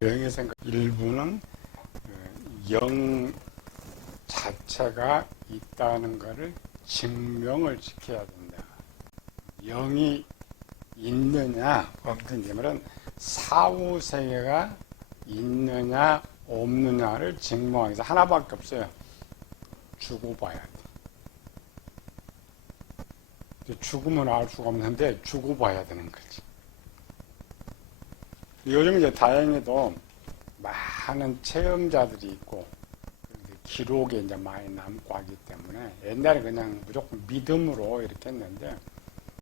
영의 생각 일부는 영 자체가 있다는 것을 증명을 시켜야 된다. 영이 있느냐 없느냐, 이 말은 사후 세계가 있느냐 없느냐를 증명하기 위해서 하나밖에 없어요. 죽어 봐야 돼. 죽으면 알 수가 없는데 죽어 봐야 되는 거지. 요즘 이제 다행히도 많은 체험자들이 있고 기록에 이제 많이 남고 하기 때문에, 옛날에 그냥 무조건 믿음으로 이렇게 했는데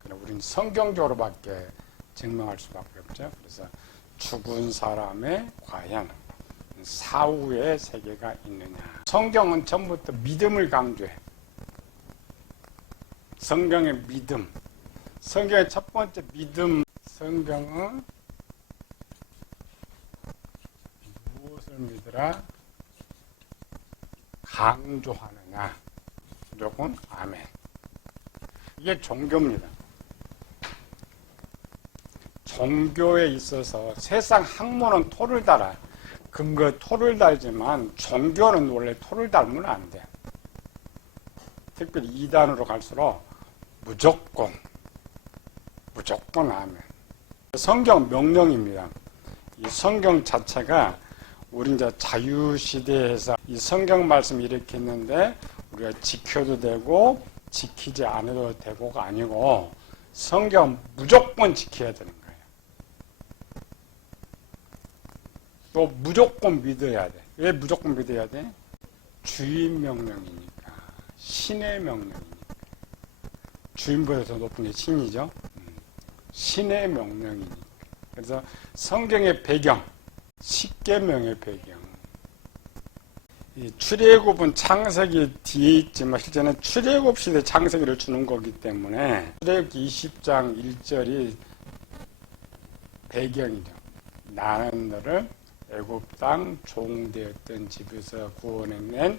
우리는 성경적으로밖에 증명할 수밖에 없죠. 그래서 죽은 사람의 과연 사후의 세계가 있느냐. 성경은 처음부터 믿음을 강조해. 성경의 믿음. 성경의 첫 번째 믿음. 성경은 무엇을 믿으라 강조하느냐. 무조건 아멘. 이게 종교입니다. 종교에 있어서 세상 학문은 토를 달아. 근거 토를 달지만 종교는 원래 토를 달면 안 돼. 특별히 2단으로 갈수록 무조건 아멘. 성경 명령입니다. 이 성경 자체가 우리 이제 자유시대에서 이 성경 말씀 이렇게 있는데 우리가 지켜도 되고 지키지 않아도 되고가 아니고 성경 무조건 지켜야 되는 거예요. 또 무조건 믿어야 돼. 왜 무조건 믿어야 돼? 주인 명령이니까. 신의 명령이니까. 주인보다 더 높은 게 신이죠. 신의 명령이니까. 그래서 성경의 배경, 십계명의 배경. 이 출애굽은 창세기 뒤에 있지만 실제는 출애굽 시대 창세기를 주는 거기 때문에 출애굽기 20장 1절이 배경이죠. 나는 너를 애굽 땅 종되었던 집에서 구원해낸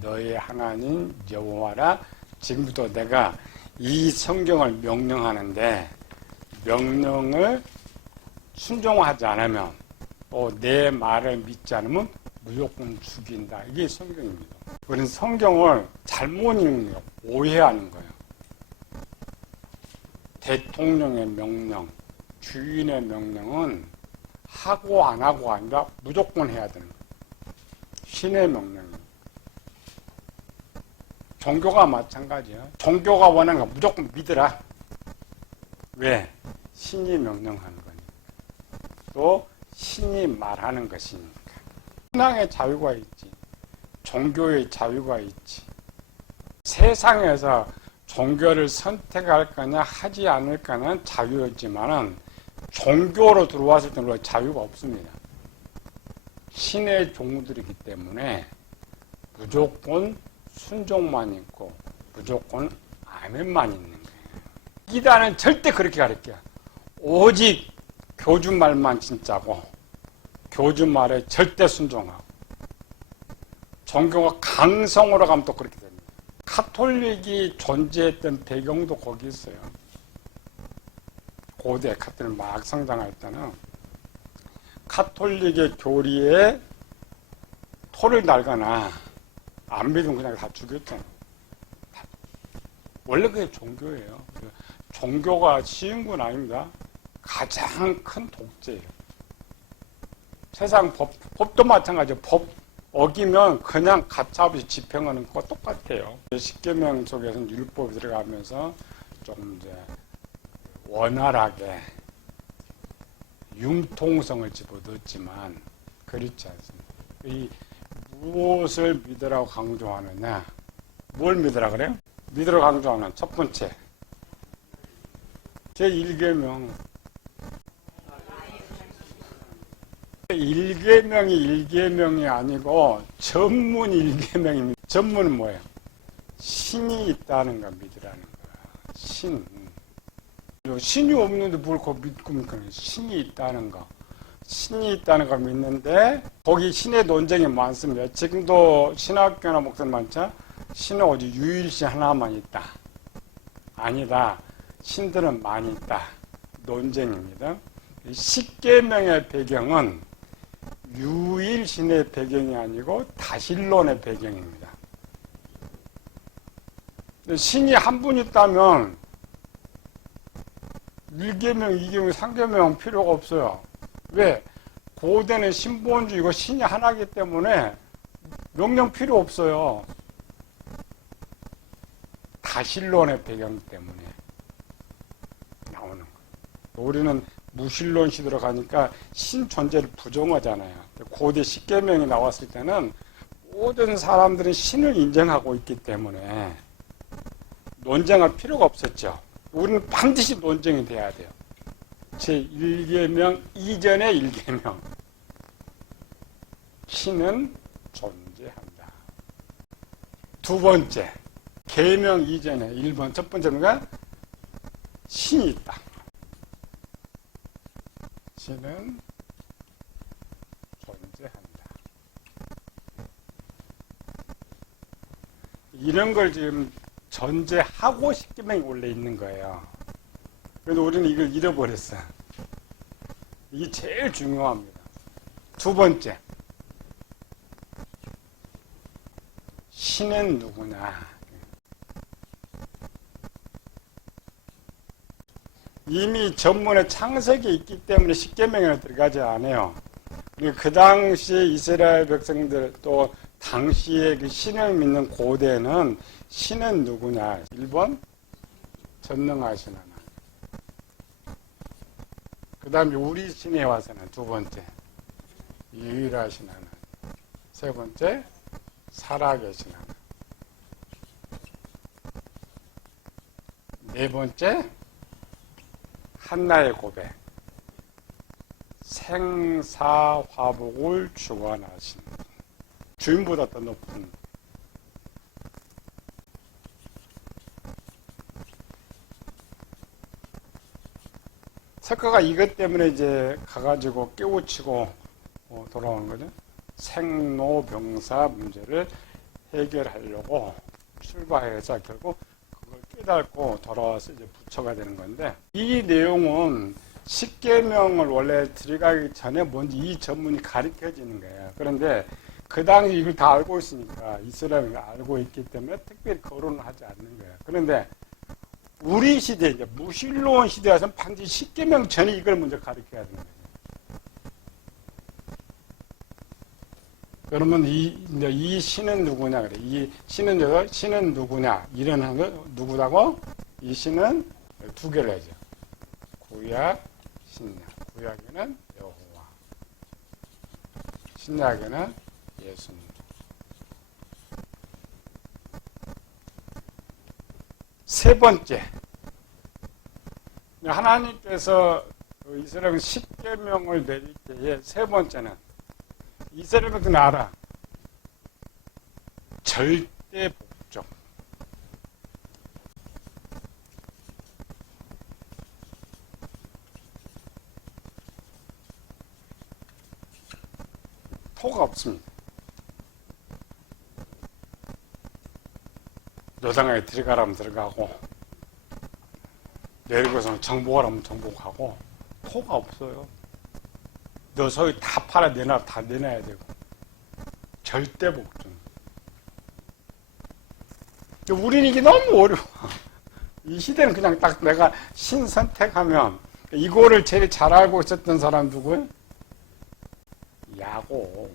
너의 하나님 여호와라. 지금부터 내가 이 성경을 명령하는데 명령을 순종하지 않으면 또 내 말을 믿지 않으면 무조건 죽인다. 이게 성경입니다. 우리는 성경을 잘못 읽는 거예요. 오해하는 거예요. 대통령의 명령, 주인의 명령은 하고 안 하고가 아니라 무조건 해야 되는 거예요. 신의 명령입니다. 종교가 마찬가지예요. 종교가 원하는 거 무조건 믿으라. 왜? 신이 명령하는 거니까. 또 신이 말하는 것이니까. 신앙의 자유가 있지. 종교의 자유가 있지. 세상에서 종교를 선택할 거냐 하지 않을 거냐는 자유였지만은 종교로 들어왔을 때는 자유가 없습니다. 신의 종들이기 때문에 무조건 순종만 있고 무조건 아멘만 있는 거예요. 이단은 절대 그렇게 가르쳐요. 오직 교주 말만 진짜고 교주 말에 절대 순종하고. 종교가 강성으로 가면 또 그렇게 됩니다. 카톨릭이 존재했던 배경도 거기 있어요. 고대 카톨릭 막 성장할 때는 카톨릭의 교리에 토를 달거나 안 믿으면 그냥 다 죽였잖아요. 원래 그게 종교예요. 종교가 쉬운 건 아닙니다. 가장 큰 독재예요. 세상 법도 마찬가지예요. 법 어기면 그냥 가차없이 집행하는 거 똑같아요. 십계명 속에서는 율법이 들어가면서 좀 이제 원활하게 융통성을 집어넣었지만 그렇지 않습니다. 이 무엇을 믿으라고 강조하느냐? 뭘 믿으라 그래요? 믿으라고 강조하는 첫 번째 제1계명. 1계명이 1계명이 아니고 전문 1계명입니다. 전문은 뭐예요? 신이 있다는 거 믿으라는 거야. 신. 신이 없는데 뭘 그거 믿고 신이 있다는 거. 신이 있다는 걸 믿는데 거기 신의 논쟁이 많습니다. 지금도 신학교나 목사님 많죠? 신은 오직 유일신 하나만 있다. 아니다. 신들은 많이 있다. 논쟁입니다. 십계명의 배경은 유일신의 배경이 아니고 다신론의 배경입니다. 신이 한 분 있다면 1계명, 2계명, 3계명 필요가 없어요. 왜? 고대는 신본주의고 신이 하나이기 때문에 명령 필요 없어요. 다신론의 배경 때문에 나오는 거예요. 우리는 무신론 시대로 가니까 신 존재를 부정하잖아요. 고대 십계명이 나왔을 때는 모든 사람들은 신을 인정하고 있기 때문에 논쟁할 필요가 없었죠. 우리는 반드시 논쟁이 돼야 돼요. 제1계명 이전의 1계명. 신은 존재한다. 두 번째, 계명 이전에 1번, 첫 번째는 신이 있다. 신은 존재한다. 이런 걸 지금 전제하고 십계명이 원래 있는 거예요. 그래서 우리는 이걸 잃어버렸어요. 이게 제일 중요합니다. 두 번째, 신은 누구냐. 이미 전문의 창석이 있기 때문에 십계명에 들어가지 않아요. 그 당시에 이스라엘 백성들 또 당시에 그 신을 믿는 고대는 신은 누구냐. 1번 전능하신 하나. 그 다음에 우리 신에 와서는 두 번째 유일하신 하나. 세 번째 살아계신 하나. 네 번째 한나의 고백. 생사화복을 주관하신 주인보다 더 높은. 석가가 이것 때문에 이제 가가지고 깨우치고 돌아오는 거죠. 생로병사 문제를 해결하려고 출발해서 결국 그걸 깨닫고 돌아와서 이제 부처가 되는 건데, 이 내용은 십계명을 원래 들어가기 전에 먼저 이 전문이 가르쳐지는 거예요. 그런데 그 당시 이걸 다 알고 있으니까 이스라엘이 알고 있기 때문에 특별히 거론을 하지 않는 거예요. 그런데 우리 시대, 이제 무신론 시대에서는 반드시 십계명 전에 이걸 먼저 가르쳐야 되는 거예요. 그러면 이 신은 누구냐 그래. 이 신은 누구냐 이런 거 누구라고? 이 신은 두 개를 하죠. 구약, 신약. 구약에는 여호와, 신약에는 예수님. 세 번째, 하나님께서 이스라엘 십계명을 내릴 때에 세 번째는 이스라엘은 알아. 절대 복종. 토가 없습니다. 노당에 들어가라면 들어가고, 내리고서는 정복하라면 정복하고, 토가 없어요. 너 소위 다 팔아 내놔, 다 내놔야 되고. 절대 복종. 우리는 이게 너무 어려워. 이 시대는 그냥 딱 내가 신 선택하면, 이거를 제일 잘 알고 있었던 사람 누구예요? 야곱.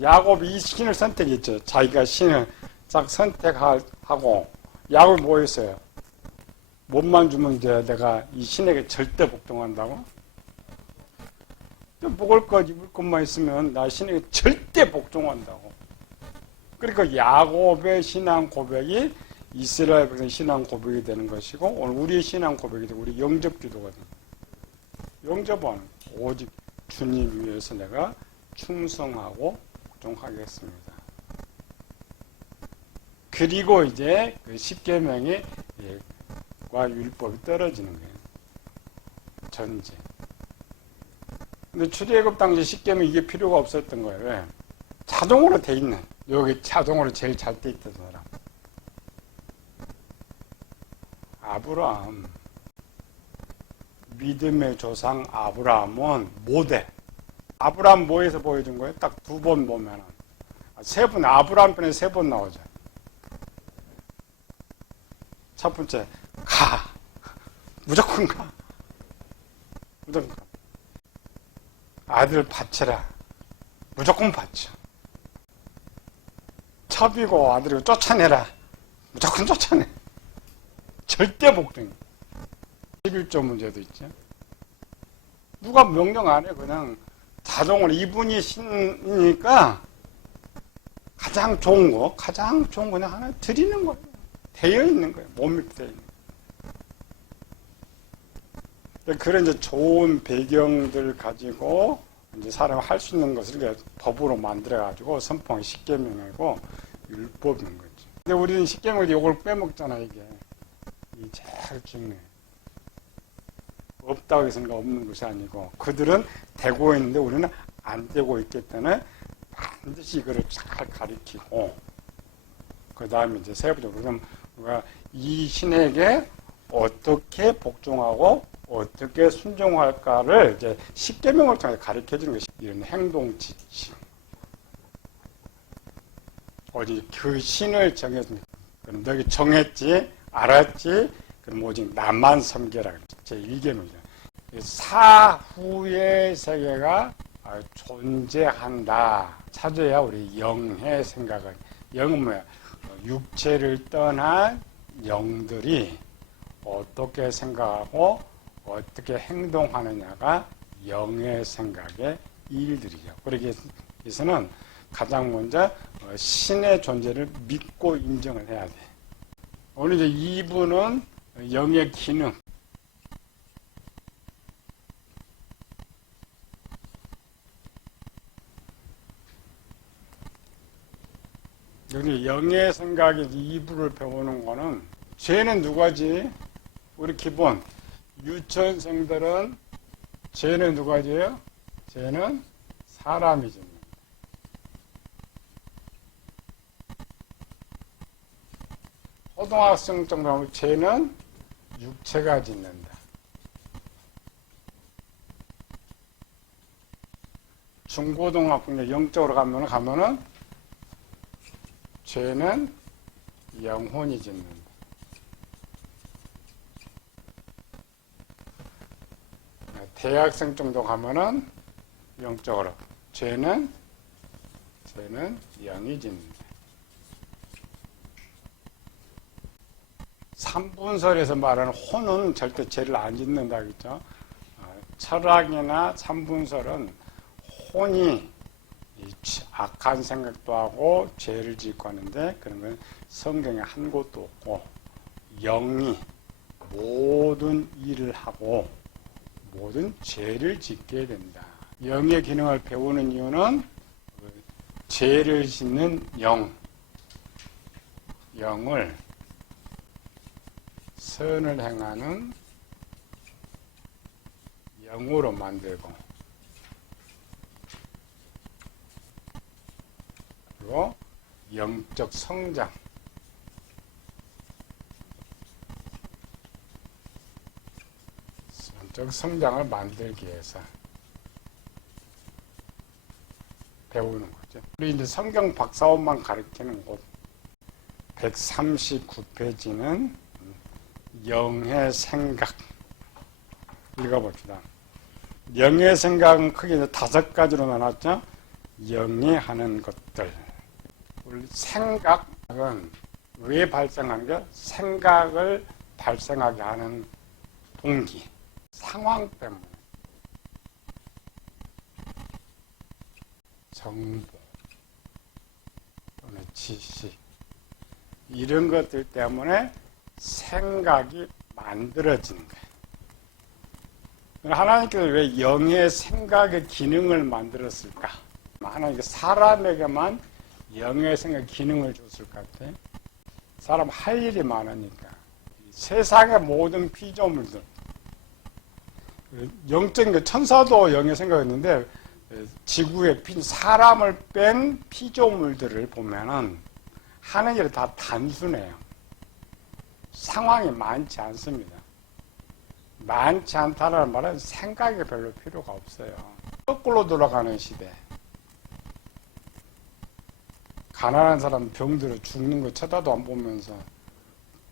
야곱이 이 신을 선택했죠. 자기가 신을 딱 선택하고, 야곱이 뭐 했어요? 몸만 주면 이제 내가 이 신에게 절대 복종한다고? 먹을 것, 입을 것만 있으면 나 신에게 절대 복종한다고. 그러니까 야곱의 신앙 고백이 이스라엘 백성의 신앙 고백이 되는 것이고, 오늘 우리의 신앙 고백이 되고, 우리 영접 기도거든요. 영접은 오직 주님 위해서 내가 충성하고 복종하겠습니다. 그리고 이제 그 십계명의 과 율법이 떨어지는 거예요. 전제. 근데 출애굽 당시 십계명 이게 필요가 없었던 거예요. 왜? 자동으로 돼 있는. 여기 자동으로 제일 잘 돼 있던 사람. 아브라함. 믿음의 조상 아브라함은 못해. 아브라함 뭐에서 보여준 거예요? 딱 두 번 보면은. 세 번, 아브라함 편에 세 번 나오죠. 첫 번째, 가. 무조건 가. 무조건 가. 아들 바쳐라. 무조건 바쳐. 첩이고 아들이고 쫓아내라. 무조건 쫓아내. 절대 복종. 11조 문제도 있죠. 누가 명령 안 해. 그냥 자동으로 이분이 신이니까 가장 좋은 거 그냥 하나 드리는 거예요. 되어 있는 거예요. 몸이 되어 있는 거예요. 그런 이제 좋은 배경들 가지고 이제 사람이 할 수 있는 것을 법으로 만들어가지고 선포한 십계명이고 율법인 거죠. 근데 우리는 십계명에서 이걸 빼먹잖아, 이게. 이 제일 중요해. 없다고 해서는 없는 것이 아니고, 그들은 되고 있는데 우리는 안 되고 있기 때문에 반드시 이거를 잘 가리키고, 그 다음에 이제 세부적으로 우리가 이 신에게 어떻게 복종하고 어떻게 순종할까를 이제 십계명을 통해서 가르쳐 주는 것이 이런 행동 지침. 어디 그 신을 정했습니다. 그럼 너희 정했지, 알았지? 그럼 오직 나만 섬겨라. 제 1계명이죠. 사후의 세계가 존재한다. 찾아야 우리 영의 생각을. 영은 뭐야? 육체를 떠난 영들이 어떻게 생각하고 어떻게 행동하느냐가 영의 생각의 일들이죠. 그러기 위해서는 가장 먼저 신의 존재를 믿고 인정을 해야 돼. 오늘 이제 2부는 영의 기능. 여기 영의 생각이 2부를 배우는 거는 죄는 누가지? 우리 기본 유치원생들은 죄는 누가지요? 죄는 사람이 짓는다. 초등학생 정도 하면 죄는 육체가 짓는다. 중고등학교 영적으로 가면은 죄는 영혼이 짓는다. 대학생 정도 가면은 영적으로 죄는 영이 짓는다. 3분설에서 말하는 혼은 절대 죄를 안 짓는다 그랬죠. 철학이나 3분설은 혼이 악한 생각도 하고 죄를 짓고 하는데 그런 건 성경에 한 곳도 없고 영이 모든 일을 하고 모든 죄를 짓게 된다. 영의 기능을 배우는 이유는 죄를 짓는 영을 선을 행하는 영으로 만들고 그리고 영적 성장 영적 성장을 만들기 위해서 배우는 거죠. 우리 이제 성경 박사원만 가르치는 곳 139페이지는 영의 생각 읽어봅시다. 영의 생각은 크게 5가지로 나눴죠. 영이 하는 것들. 우리 생각은 왜 발생하는 게 생각을 발생하게 하는 동기, 상황 때문에. 정보 또는 지식 이런 것들 때문에 생각이 만들어지는 거예요. 하나님께서 왜 영의 생각의 기능을 만들었을까? 하나님께서 사람에게만 영의 생각 기능을 줬을 것 같아요. 사람 할 일이 많으니까. 세상의 모든 피조물들, 영적인 천사도 영의 생각이었는데 지구에 사람을 뺀 피조물들을 보면은 하는 일이 다 단순해요. 상황이 많지 않습니다. 많지 않다는 말은 생각이 별로 필요가 없어요. 거꾸로 돌아가는 시대. 가난한 사람 병들어 죽는 거 쳐다도 안 보면서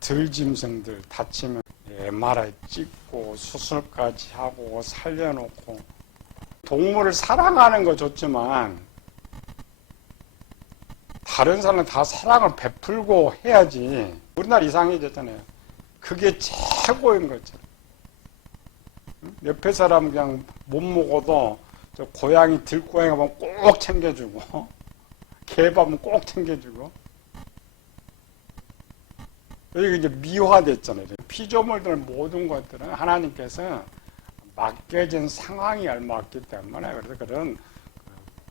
들짐승들 다치면 MRI 찍고 수술까지 하고 살려놓고. 동물을 사랑하는 거 좋지만 다른 사람은 다 사랑을 베풀고 해야지. 우리나라 이상해졌잖아요. 그게 최고인 거죠. 옆에 사람 그냥 못 먹어도 저 고양이 들고양이 하면 꼭 챙겨주고 개밥은 꼭 챙겨주고. 여기 이제 미화됐잖아요. 피조물들 모든 것들은 하나님께서 맡겨진 상황이 얼마였기 때문에, 그래서 그런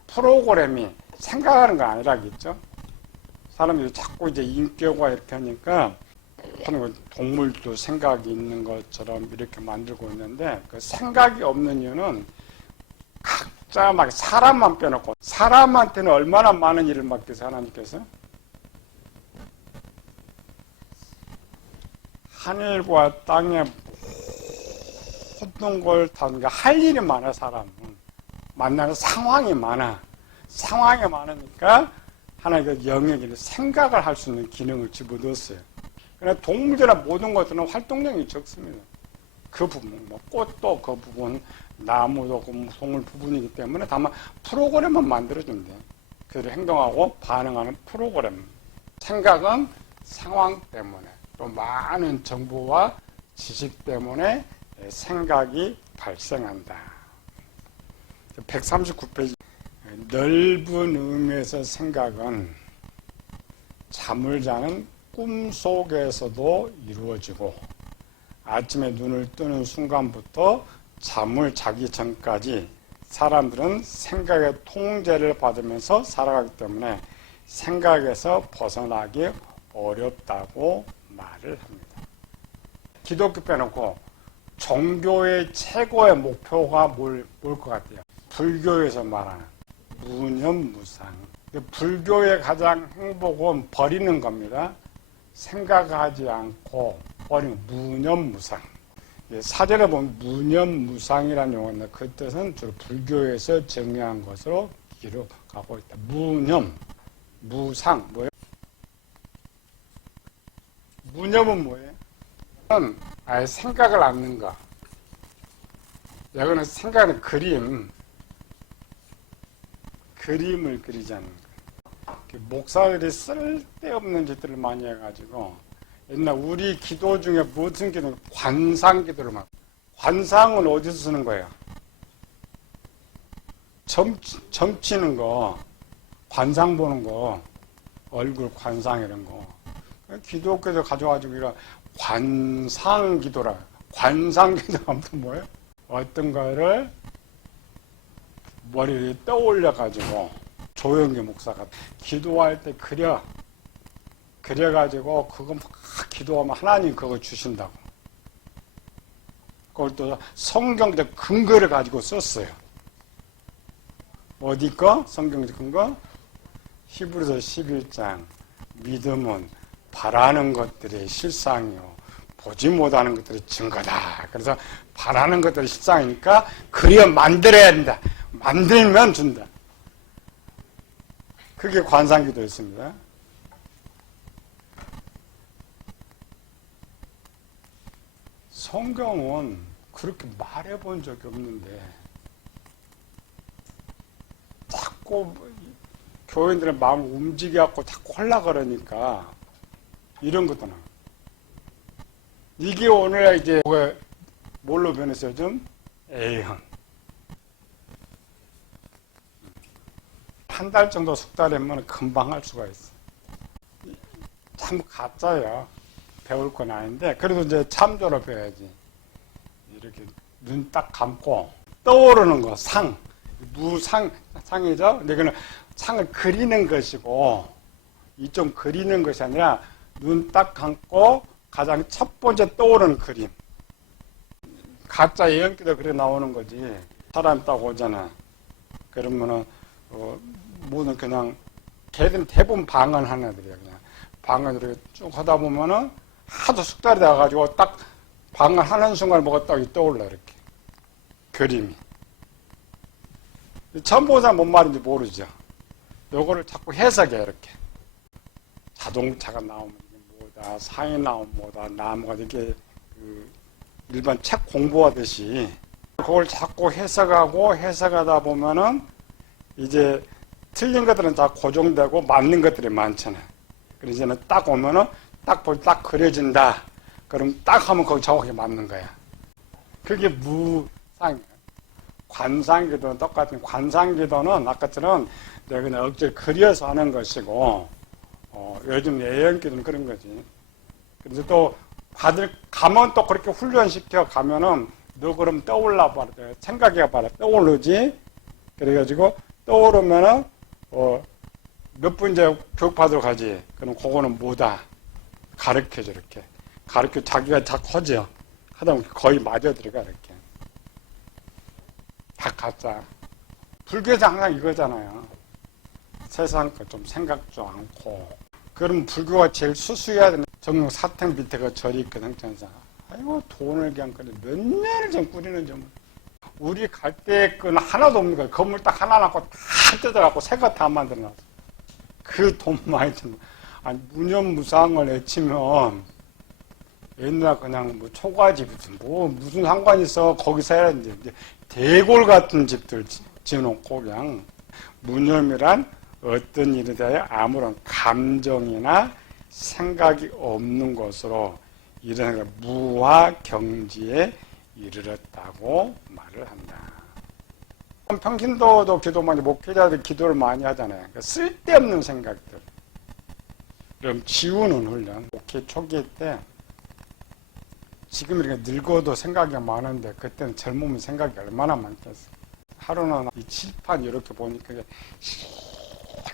프로그램이 생각하는 거 아니라겠죠. 사람들이 자꾸 이제 인격화 이렇게 하니까 동물도 생각이 있는 것처럼 이렇게 만들고 있는데, 그 생각이 없는 이유는 각자 막 사람만 빼놓고, 사람한테는 얼마나 많은 일을 맡겨서 하나님께서 하늘과 땅에 모든 걸 다, 할 일이 많아. 사람은 만나는 상황이 많아. 상황이 많으니까 하나님께서 영역에 생각을 할 수 있는 기능을 집어넣었어요. 그러나 동물들이나 모든 것들은 활동량이 적습니다. 그 부분, 뭐 꽃도 그 부분, 나무도 그 동물 부분이기 때문에 다만 프로그램을 만들어준대. 그들이 행동하고 반응하는 프로그램. 생각은 상황 때문에, 또 많은 정보와 지식 때문에 생각이 발생한다. 139페이지. 넓은 의미에서 생각은 잠을 자는 꿈 속에서도 이루어지고, 아침에 눈을 뜨는 순간부터 잠을 자기 전까지 사람들은 생각의 통제를 받으면서 살아가기 때문에 생각에서 벗어나기 어렵다고 말을 합니다. 기독교 빼놓고 종교의 최고의 목표가 뭘 것 같아요? 불교에서 말하는 무념무상. 불교의 가장 행복은 버리는 겁니다. 생각하지 않고 버리는 무념무상. 사전에 보면 무념무상이라는 용어인데 그 뜻은 주로 불교에서 정의한 것으로 기록하고 있다. 무념, 무상 뭐예요? 무념은 뭐예요? 아예 생각을 않는 거. 여기는 생각은 그림을 그리지 않는 거. 목사들이 쓸데없는 짓들을 많이 해가지고, 옛날 우리 기도 중에 무슨 기도? 관상 기도를 막. 관상은 어디서 쓰는 거예요? 점치는 거, 관상 보는 거, 얼굴 관상 이런 거. 기독교에서 가져가지고 이런 관상 기도라. 관상 기도가 아무튼 뭐예요? 어떤 거를 머리를 떠올려가지고, 조영기 목사가 기도할 때 그려가지고 그거 막 기도하면 하나님 그거 주신다고. 그걸 또 성경적 근거를 가지고 썼어요. 어디 거? 성경적 근거? 히브리서 11장. 믿음은 바라는 것들이 실상이요 보지 못하는 것들이 증거다. 그래서 바라는 것들이 실상이니까 그려 만들어야 된다. 만들면 준다. 그게 관상기도였습니다. 성경은 그렇게 말해본 적이 없는데 자꾸 교인들의 마음을 움직여갖고 자꾸 하려고 그러니까 이런 것도 나. 이게 오늘 이제 뭘로 변했어요? 좀 A형. 한 달 정도 숙달하면 금방 할 수가 있어. 참 가짜야. 배울 건 아닌데 그래도 이제 참조로 배워야지. 이렇게 눈 딱 감고 떠오르는 거 상이죠. 근데 그는 상을 그리는 것이고 이 좀 그리는 것이 아니라 눈 딱 감고 가장 첫 번째 떠오르는 그림. 가짜 예언기도 그래 나오는 거지. 사람 딱 오잖아. 그러면은 뭐는 그냥 걔들은 대부분 방언하는 애들이야. 그냥 방언을 쭉 하다 보면은 하도 숙달이 돼가지고 딱 방언하는 순간 뭐가 딱 떠올라 이렇게 그림이. 처음 보는 사람 뭔 말인지 모르죠. 요거를 자꾸 해석해, 이렇게. 자동차가 나오면 뭐다, 상이 나오면 뭐다, 나무가 이렇게 일반 책 공부하듯이 그걸 자꾸 해석하다 보면은 이제 틀린 것들은 다 고정되고 맞는 것들이 많잖아요. 그래서 이제는 딱 오면은 딱 그려진다. 그럼 딱 하면 거기 정확히 맞는 거야. 그게 무상이에요. 관상기도는 똑같은, 관상기도는 아까처럼 내가 그냥 억지로 그려서 하는 것이고, 요즘 예언기도는 그런 거지. 그래서 또 가면 또 그렇게 훈련시켜 가면은 너 그럼 떠올라 봐라. 생각해 봐라. 떠오르지? 그래가지고 떠오르면은, 몇 분 이제 교육받으러 가지. 그럼 그거는 뭐다? 가르쳐줘, 이렇게. 자기가 다 커져. 하다 보면 거의 맞아 들어가, 이렇게. 다 가짜. 불교에서 항상 이거잖아요. 세상 거 좀 생각도 않고. 그럼 불교가 제일 수수해야 되는 정릉 사택 밑에 그 절이 있거든, 천사. 아이고, 돈을 그냥 몇 년을 좀 꾸리는 좀. 우리 갈 때 건 하나도 없는 거야. 건물 딱 하나 낳고 다 뜯어갖고 새 거 다 만들어 놨어. 그 돈 많이 든, 아니, 무념무상을 외치면 옛날 그냥 뭐 초가집이지 무슨 상관이 있어. 거기서 해야 되는데. 대골 같은 집들 지어놓고 그냥 무념이란 어떤 일에 대해 아무런 감정이나 생각이 없는 것으로 이런 무화 경지에 이르렀다고 말을 한다. 평신도도 기도 많이, 목회자들 기도를 많이 하잖아요. 그러니까 쓸데없는 생각들. 그럼 지우는 훈련. 목회 초기 때 지금 이렇게 늙어도 생각이 많은데 그때는 젊으면 생각이 얼마나 많겠어. 하루는 이 칠판 이렇게 보니까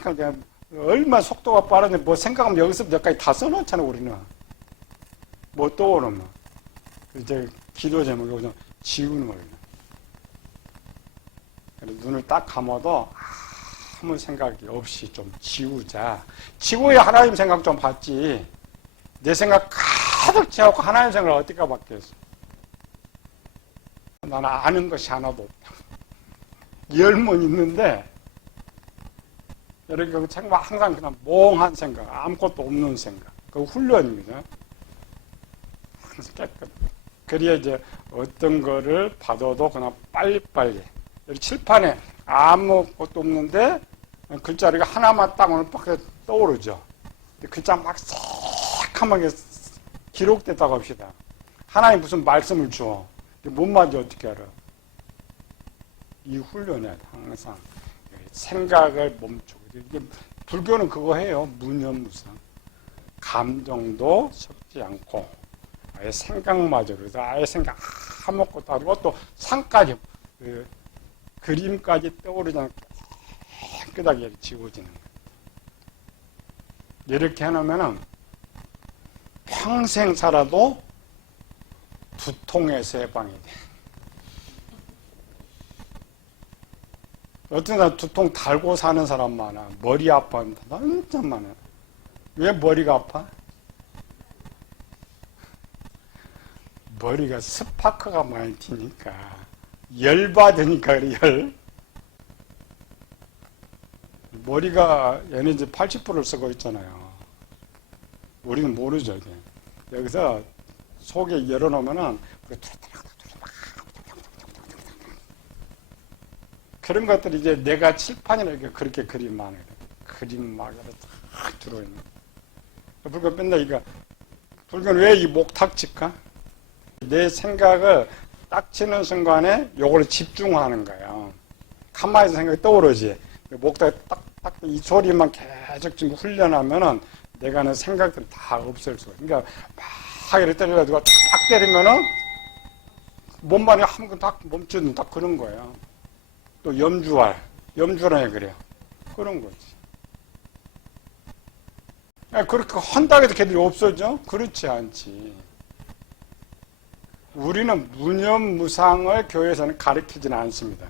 그냥 얼마나 속도가 빠른데 뭐 생각하면 여기서부터 여기까지 다 써놓잖아, 우리는. 뭐 떠오르면. 이제 기도 제목이 여기서 지우는 거예요. 그래서 눈을 딱 감아도 아무 생각이 없이 좀 지우자. 지우야 하나님 생각 좀 받지. 내 생각 가득 채우고 하나님 생각을 어떻게 받겠어. 나는 아는 것이 하나도 없다. 열문 있는데 이렇게 생각 항상 그냥 몽한 생각, 아무것도 없는 생각. 그 훈련입니다. 항상 깨끗. 그래야 이제 어떤 거를 받아도 그냥 빨리빨리. 여기 칠판에 아무것도 없는데 글자리가 하나만 딱 오늘 빡 떠오르죠. 글자 막 새카맣게 기록됐다고 합시다. 하나님 무슨 말씀을 줘. 뭔 말인지 어떻게 알아? 이 훈련이야, 항상. 생각을 멈추고. 이게 불교는 그거 해요. 무념무상. 감정도 섞지 않고, 아예 생각마저. 그래서 아예 생각 아무것도 안 하고, 또 상까지, 그림까지 떠오르지 않고 깨끗하게 지워지는 거예요. 이렇게 해놓으면 평생 살아도 두통에서 해방이 돼. 어떤 사람 두통 달고 사는 사람 많아. 머리 아파한다. 진짜 많아. 왜 머리가 아파? 머리가 스파크가 많이 튀니까. 열 받으니까 그래, 열. 머리가 얘는 이제 80%를 쓰고 있잖아요. 우리는 모르죠, 이게. 여기서 속에 열어놓으면은 그런 것들이 이제 내가 칠판이라고 그렇게 그림 많아요. 그림 막 탁 들어있는. 불교 맨날 이거, 불교는 왜 이 목탁 칠까? 내 생각을 딱 치는 순간에 요걸 집중하는 거예요. 가만히 생각이 떠오르지. 목탁에 딱 이 소리만 계속 지금 훈련하면은 내가 하는 생각들이 다 없을 수가 있어요. 그러니까 막 이렇게 때려가지고 딱 때리면은 몸만이 한번 딱 멈추는 딱 그런 거예요. 또 염주활에 그래요. 그런 거지. 그렇게 한다고 해도 걔들이 없어져? 그렇지 않지. 우리는 무념무상을 교회에서는 가르치지는 않습니다.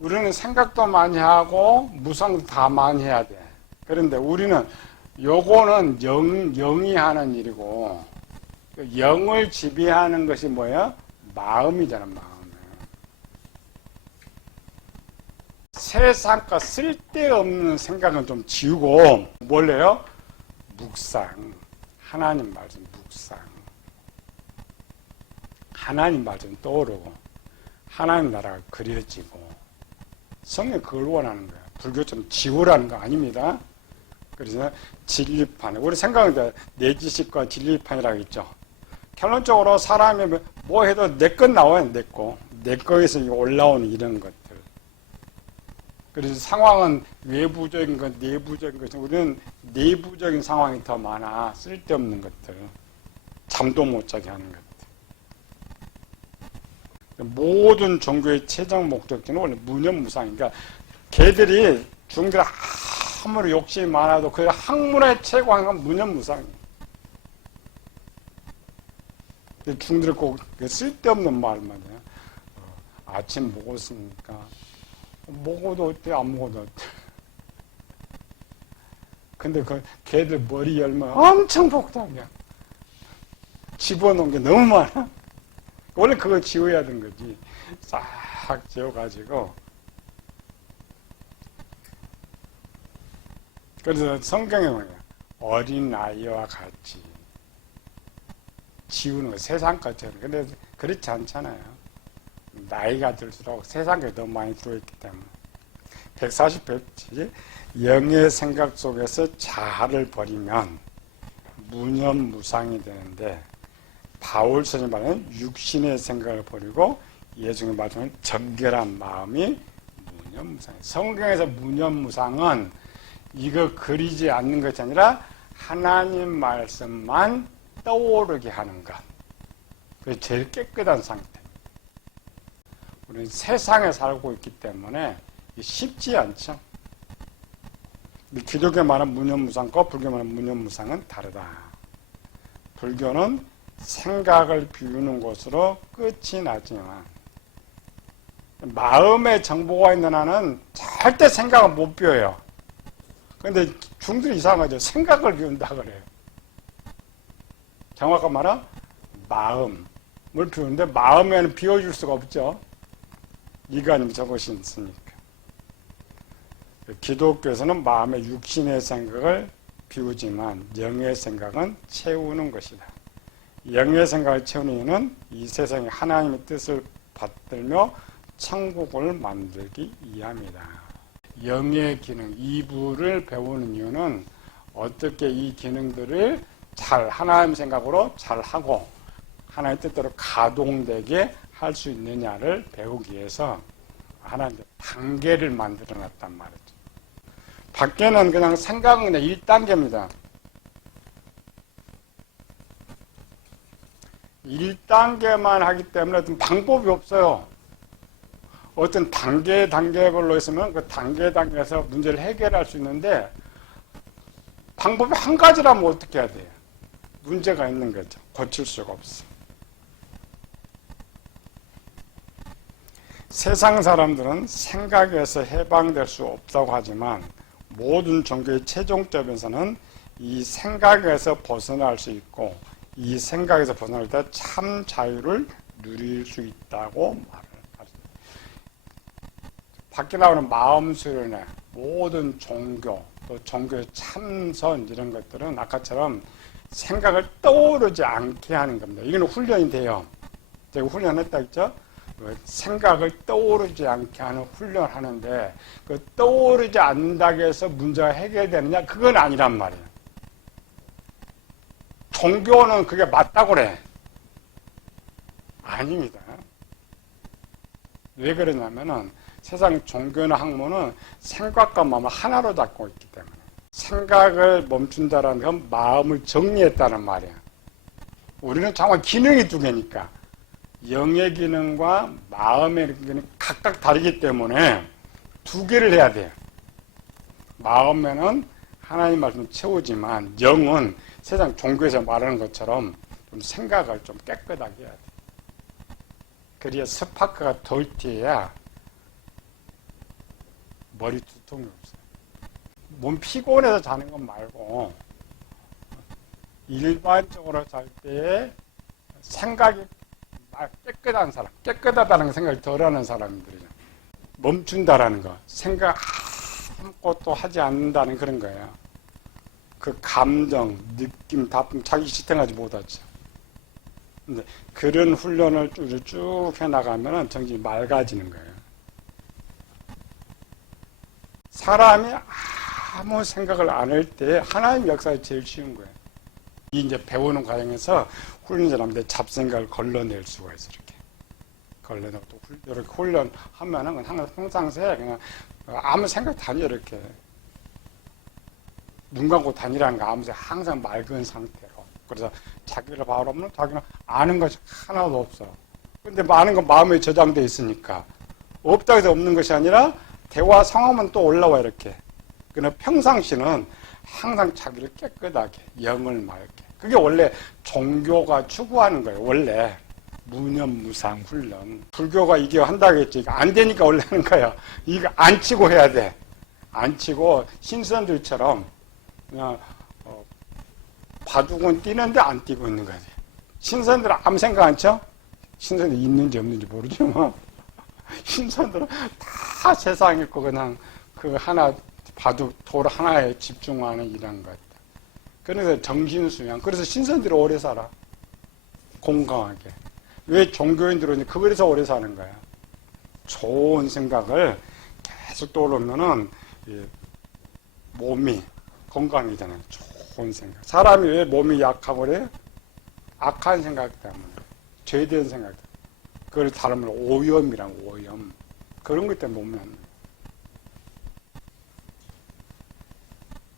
우리는 생각도 많이 하고 무상도 다 많이 해야 돼. 그런데 우리는 요거는 영이 하는 일이고 영을 지배하는 것이 뭐야? 마음이잖아, 마음. 세상과 쓸데없는 생각은 좀 지우고 뭘래요? 묵상. 하나님 말씀 묵상. 하나님 말씀 떠오르고 하나님 나라가 그려지고 성경 그걸 원하는 거예요. 불교처럼 지우라는 거 아닙니다. 그래서 진리판. 우리 생각은 내 지식과 진리판이라고 했죠. 결론적으로 사람이 뭐 해도 내 것 나와요. 내 거. 내 거에서 올라오는 이런 것들. 그래서 상황은 외부적인 것, 내부적인 것. 우리는 내부적인 상황이 더 많아. 쓸데없는 것들. 잠도 못 자게 하는 것들. 모든 종교의 최종 목적지는 원래 무념무상이니까 걔들이 중들 아무리 욕심이 많아도 그 학문의 최고한 건 무념무상이에요. 중들이 꼭 쓸데없는 말만 해요. 아침 먹었습니까? 먹어도 어때? 안 먹어도 어때? 근데 그 걔들 머리 열면 엄청 복잡해. 집어넣은 게 너무 많아. 원래 그걸 지워야 되는 거지. 싹 지워가지고. 그래서 성경에 뭐냐. 어린 아이와 같이 지우는 거, 세상 것처럼. 근데 그렇지 않잖아요. 나이가 들수록 세상에 너무 많이 들어있기 때문에. 140페이지. 영의 생각 속에서 자아를 버리면 무념무상이 되는데, 바울 스님 말은 육신의 생각을 버리고 예수님의 말씀은 정결한 마음이 무념무상이에요. 성경에서 무념무상은 이거 그리지 않는 것이 아니라 하나님 말씀만 떠오르게 하는 것. 그게 제일 깨끗한 상태. 우리는 세상에 살고 있기 때문에 쉽지 않죠. 기독교 말하는 무념무상과 불교 말하는 무념무상은 다르다. 불교는 생각을 비우는 것으로 끝이 나지만 마음에 정보가 있는 한은 절대 생각을 못 비워요. 그런데 중들이 이상하죠. 생각을 비운다 그래요. 정확한 말은 마음을 비우는데 마음에는 비워줄 수가 없죠. 이간이 저것이 있으니까. 기독교에서는 마음의 육신의 생각을 비우지만 영의 생각은 채우는 것이다. 영의 생각을 채우는 이유는 이 세상에 하나님의 뜻을 받들며 천국을 만들기 위함이다. 영의 기능, 이부를 배우는 이유는 어떻게 이 기능들을 잘 하나님 생각으로 잘 하고 하나님 뜻대로 가동되게 할 수 있느냐를 배우기 위해서 하나님 단계를 만들어 놨단 말이죠. 밖에는 그냥 생각은 1단계입니다. 1단계만 하기 때문에 어떤 방법이 없어요. 어떤 단계별로 있으면 그 단계에서 문제를 해결할 수 있는데 방법이 한 가지라면 어떻게 해야 돼요? 문제가 있는 거죠. 고칠 수가 없어. 세상 사람들은 생각에서 해방될 수 없다고 하지만 모든 종교의 최종점에서는 이 생각에서 벗어날 수 있고 이 생각에서 벗어날 때 참 자유를 누릴 수 있다고 말을 하죠. 밖에 나오는 마음 수련회, 모든 종교, 또 종교의 참선 이런 것들은 아까처럼 생각을 떠오르지 않게 하는 겁니다. 이건 훈련이 돼요. 제가 훈련했다 했죠? 생각을 떠오르지 않게 하는 훈련을 하는데 그 떠오르지 않는다고 해서 문제가 해결되느냐? 그건 아니란 말이에요. 종교는 그게 맞다고 그래. 아닙니다. 왜 그러냐면은 세상 종교나 학문은 생각과 마음을 하나로 잡고 있기 때문에 생각을 멈춘다는 건 마음을 정리했다는 말이야. 우리는 정말 기능이 두 개니까 영의 기능과 마음의 기능이 각각 다르기 때문에 두 개를 해야 돼요. 마음에는 하나님 말씀을 채우지만 영은 세상 종교에서 말하는 것처럼 좀 생각을 좀 깨끗하게 해야 돼. 그래야 스파크가 덜티해야 머리 두통이 없어요. 몸 피곤해서 자는 건 말고 일반적으로 잘 때 생각이 깨끗한 사람, 깨끗하다는 생각이 덜하는 사람들이죠. 멈춘다라는 거, 생각 아무것도 하지 않는다는 그런 거예요. 그 감정, 느낌, 다툼 자기 지탱하지 못하죠. 근데 그런 훈련을 쭉 해나가면 정신이 맑아지는 거예요. 사람이 아무 생각을 안 할 때 하나님 역사가 제일 쉬운 거예요. 이제 배우는 과정에서 훈련 사람들 잡생각을 걸러낼 수가 있어요. 이렇게 걸러내고 이렇게 훈련하면은 항상 평상시에 그냥 아무 생각 다니 이렇게 눈 감고 다니라는 거 아무 생각 항상 맑은 상태로. 그래서 자기를 바라보면 자기는 아는 것이 하나도 없어. 근데 많은 건 마음에 저장돼 있으니까 없다고 해서 없는 것이 아니라 대화 상황만 또 올라와 이렇게. 그러나 평상시는 항상 자기를 깨끗하게 영을 맑게. 그게 원래 종교가 추구하는 거예요. 원래 무념무상 훈련. 불교가 이게 한다고 했지. 안 되니까 원래 하는 거야. 이거 안 치고 해야 돼. 안 치고 신선들처럼 그냥 바둑은 뛰는데 안 뛰고 있는 거야. 신선들은 아무 생각 안 쳐? 신선들이 있는지 없는지 모르지만 신선들은 다 세상에 있고 그냥 그 하나 바둑 돌 하나에 집중하는 일한 것 같다. 그래서 정신수양. 그래서 신선들이 오래 살아. 건강하게. 왜 종교인들은 그거에서 오래 사는 거야. 좋은 생각을 계속 떠오르면은 몸이 건강이잖아요. 좋은 생각. 사람이 왜 몸이 약하고 그래요? 악한 생각 때문에. 죄된 생각 때문에. 그걸 다르면 오염이랑 오염. 그런 것 때문에 몸이 안 나요.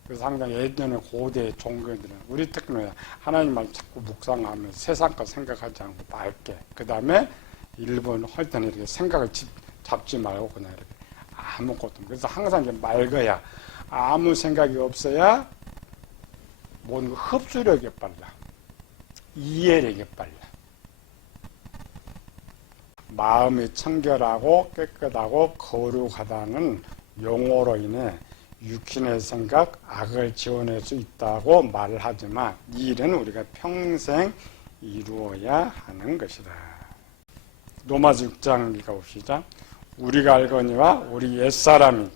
그래서 항상 예전에 고대 종교들은 우리 특히 하나님을 자꾸 묵상하면서 세상 것 생각하지 않고 맑게. 그 다음에 일본 할 때는 이렇게 생각을 잡지 말고 그냥 이렇게 아무것도. 그래서 항상 이게 맑아야 아무 생각이 없어야 뭔가 흡수력이 빨라. 이해력이 빨라. 마음이 청결하고 깨끗하고 거룩하다는 용어로 인해 육신의 생각, 악을 지원할 수 있다고 말을 하지만 이 일은 우리가 평생 이루어야 하는 것이다. 로마서 6장 읽어봅시다. 우리가 알거니와 우리 옛사람이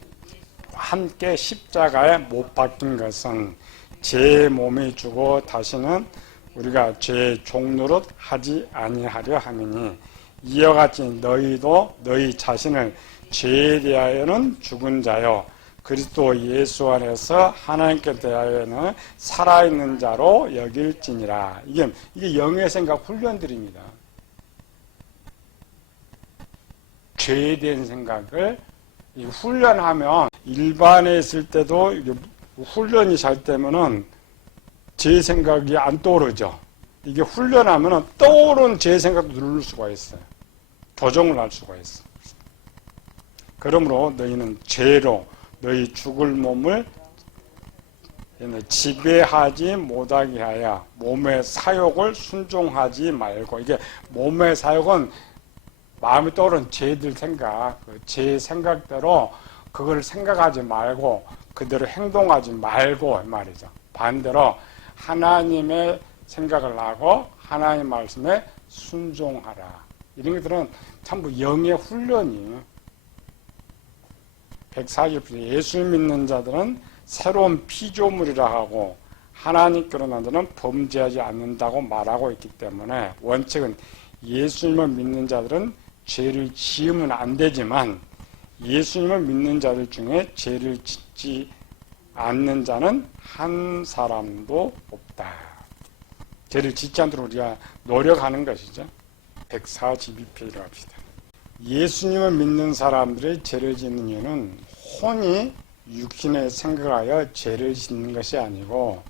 함께 십자가에 못 박힌 것은 제 몸이 죽어 다시는 우리가 죄의 종노릇 하지 아니하려 함이니 이와 같이 너희도 너희 자신을 죄에 대하여는 죽은 자요 그리스도 예수 안에서 하나님께 대하여는 살아있는 자로 여길지니라. 이게 영의 생각 훈련들입니다. 죄에 대한 생각을 훈련하면 일반에 있을 때도 훈련이 잘 되면은 제 생각이 안 떠오르죠. 이게 훈련하면은 떠오른 제 생각도 누를 수가 있어요. 조정을 할 수가 있어. 그러므로 너희는 죄로 너희 죽을 몸을 지배하지 못하게 하여 몸의 사욕을 순종하지 말고. 이게 몸의 사욕은 마음에 떠오른 죄들 생각, 제 생각대로 그걸 생각하지 말고 그대로 행동하지 말고 말이죠. 반대로 하나님의 생각을 하고 하나님 말씀에 순종하라. 이런 것들은 전부 영의 훈련이에요. 140편 예수 믿는 자들은 새로운 피조물이라 하고 하나님께로 난 자는 범죄하지 않는다고 말하고 있기 때문에 원칙은 예수님을 믿는 자들은 죄를 지으면 안 되지만 예수님을 믿는 자들 중에 죄를 짓지 않는 자는 한 사람도 없다. 죄를 짓지 않도록 우리가 노력하는 것이죠. 142페이지로 합시다. 예수님을 믿는 사람들의 죄를 짓는 이유는 혼이 육신에 생각하여 죄를 짓는 것이 아니고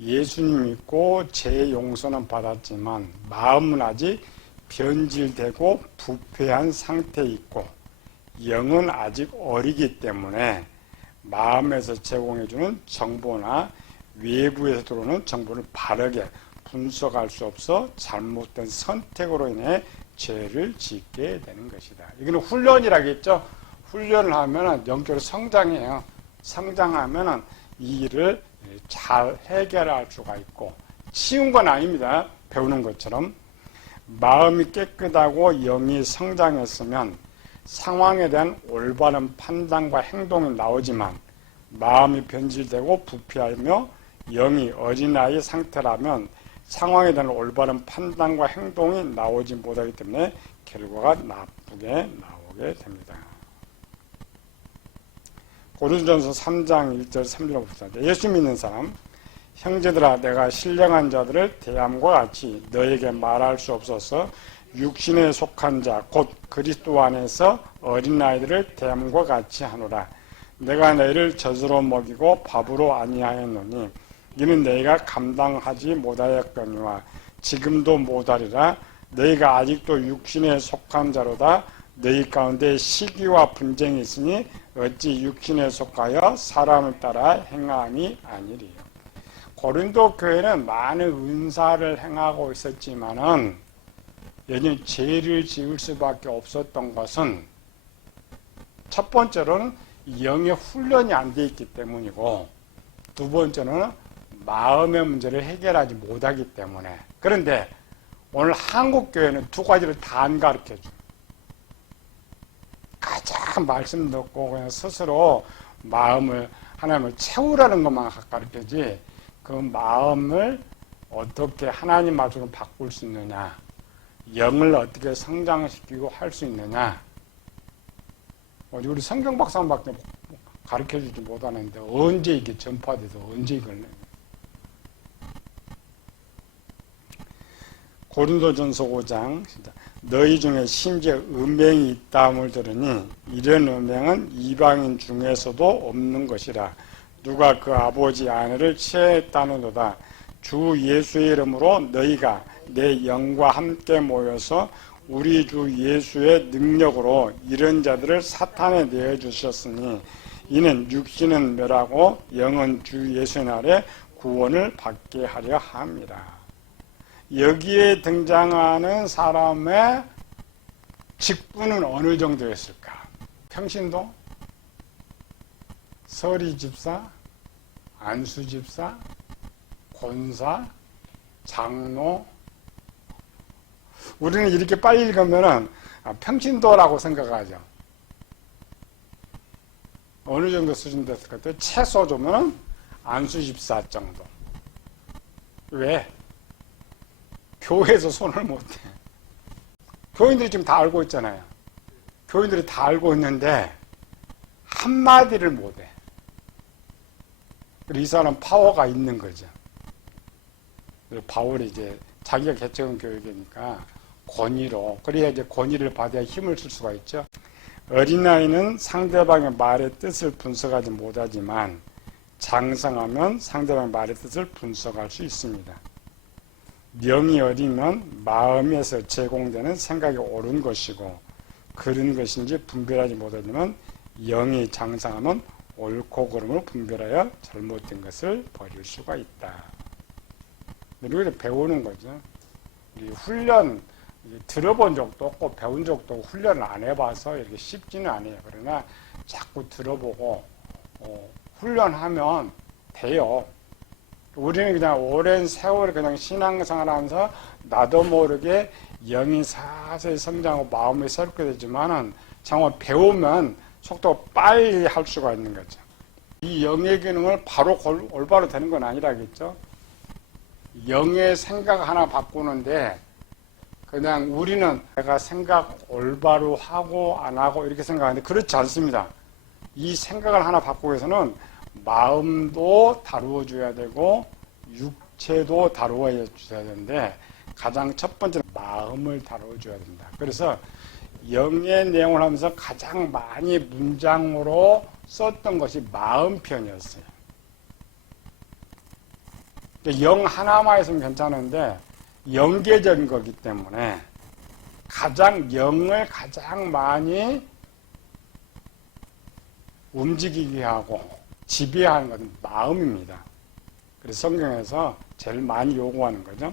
예수님 믿고 죄 용서는 받았지만 마음은 아직 변질되고 부패한 상태에 있고 영은 아직 어리기 때문에 마음에서 제공해주는 정보나 외부에서 들어오는 정보를 바르게 분석할 수 없어 잘못된 선택으로 인해 죄를 짓게 되는 것이다. 이거는 훈련이라겠죠. 훈련을 하면은 영적으로 성장해요. 성장하면은 이 일을 잘 해결할 수가 있고 쉬운 건 아닙니다. 배우는 것처럼 마음이 깨끗하고 영이 성장했으면 상황에 대한 올바른 판단과 행동이 나오지만 마음이 변질되고 부패하며 영이 어린아이 상태라면 상황에 대한 올바른 판단과 행동이 나오지 못하기 때문에 결과가 나쁘게 나오게 됩니다. 고린도전서 3장 1절 3절로 봅시다. 예수 믿는 사람, 형제들아 내가 신령한 자들을 대함과 같이 너에게 말할 수 없어서 육신에 속한 자 곧 그리스도 안에서 어린아이들을 대함과 같이 하노라. 내가 너희를 젖으로 먹이고 밥으로 아니하였노니 이는 너희가 감당하지 못하였거니와 지금도 못하리라. 너희가 아직도 육신에 속한 자로다. 너희 가운데 시기와 분쟁이 있으니 어찌 육신에 속하여 사람을 따라 행함이 아니리요. 고린도 교회는 많은 은사를 행하고 있었지만은 여전히 죄를 지을 수밖에 없었던 것은 첫 번째로는 영의 훈련이 안 돼 있기 때문이고 두 번째는 마음의 문제를 해결하지 못하기 때문에. 그런데 오늘 한국 교회는 두 가지를 다 안 가르쳐줘요. 가장 말씀 듣고 그냥 스스로 마음을 하나님을 채우라는 것만 가르쳐지 그 마음을 어떻게 하나님 말씀으로 바꿀 수 있느냐, 영을 어떻게 성장시키고 할 수 있느냐, 우리 성경 박사님밖에 가르쳐주지 못하는데 언제 이게 전파돼서 언제 이걸 고린도전서 5장 너희 중에 심지어 음행이 있다함을 들으니 이런 음행은 이방인 중에서도 없는 것이라. 누가 그 아버지 아내를 취했다는도다. 주 예수의 이름으로 너희가 내 영과 함께 모여서 우리 주 예수의 능력으로 이런 자들을 사탄에 내어주셨으니 이는 육신은 멸하고 영은 주 예수의 날에 구원을 받게 하려 함이라. 여기에 등장하는 사람의 직분은 어느 정도였을까? 평신도? 서리 집사? 안수 집사? 권사? 장로? 우리는 이렇게 빨리 읽으면 평신도라고 생각하죠. 어느 정도 수준 됐을 것 같아요? 최소 좀 안수 집사 정도. 왜? 교회에서 손을 못 대. 교인들이 지금 다 알고 있잖아요. 교인들이 다 알고 있는데 한마디를 못 해. 이 사람 파워가 있는 거죠. 바울이 이제 자기가 개척한 교육이니까 권위로, 그래야 이제 권위를 받아야 힘을 쓸 수가 있죠. 어린아이는 상대방의 말의 뜻을 분석하지 못하지만 장성하면 상대방의 말의 뜻을 분석할 수 있습니다. 영이 어리면 마음에서 제공되는 생각이 옳은 것이고 그런 것인지 분별하지 못하지만 영이 장성하면 옳고 그름을 분별하여 잘못된 것을 버릴 수가 있다. 우리가 배우는 거죠. 훈련 들어본 적도 없고 배운 적도 없고 훈련을 안 해봐서 이렇게 쉽지는 않아요. 그러나 자꾸 들어보고 훈련하면 돼요. 우리는 그냥 오랜 세월 그냥 신앙생활 하면서 나도 모르게 영이 사서히 성장하고 마음이 새롭게 되지만은 정말 배우면 속도가 빨리 할 수가 있는 거죠. 이 영의 기능을 바로 올바로 되는 건 아니라겠죠. 영의 생각 하나 바꾸는데 그냥 우리는 내가 생각 올바로 하고 안 하고 이렇게 생각하는데 그렇지 않습니다. 이 생각을 하나 바꾸기 위해서는 마음도 다루어 줘야 되고 육체도 다루어 줘야 되는데 가장 첫 번째는 마음을 다루어 줘야 된다. 그래서 영의 내용을 하면서 가장 많이 문장으로 썼던 것이 마음 편이었어요. 영 하나만 있으면 괜찮은데 영계적인 거기 때문에 영을 가장 많이 움직이게 하고 지배하는 것은 마음입니다. 그래서 성경에서 제일 많이 요구하는 거죠.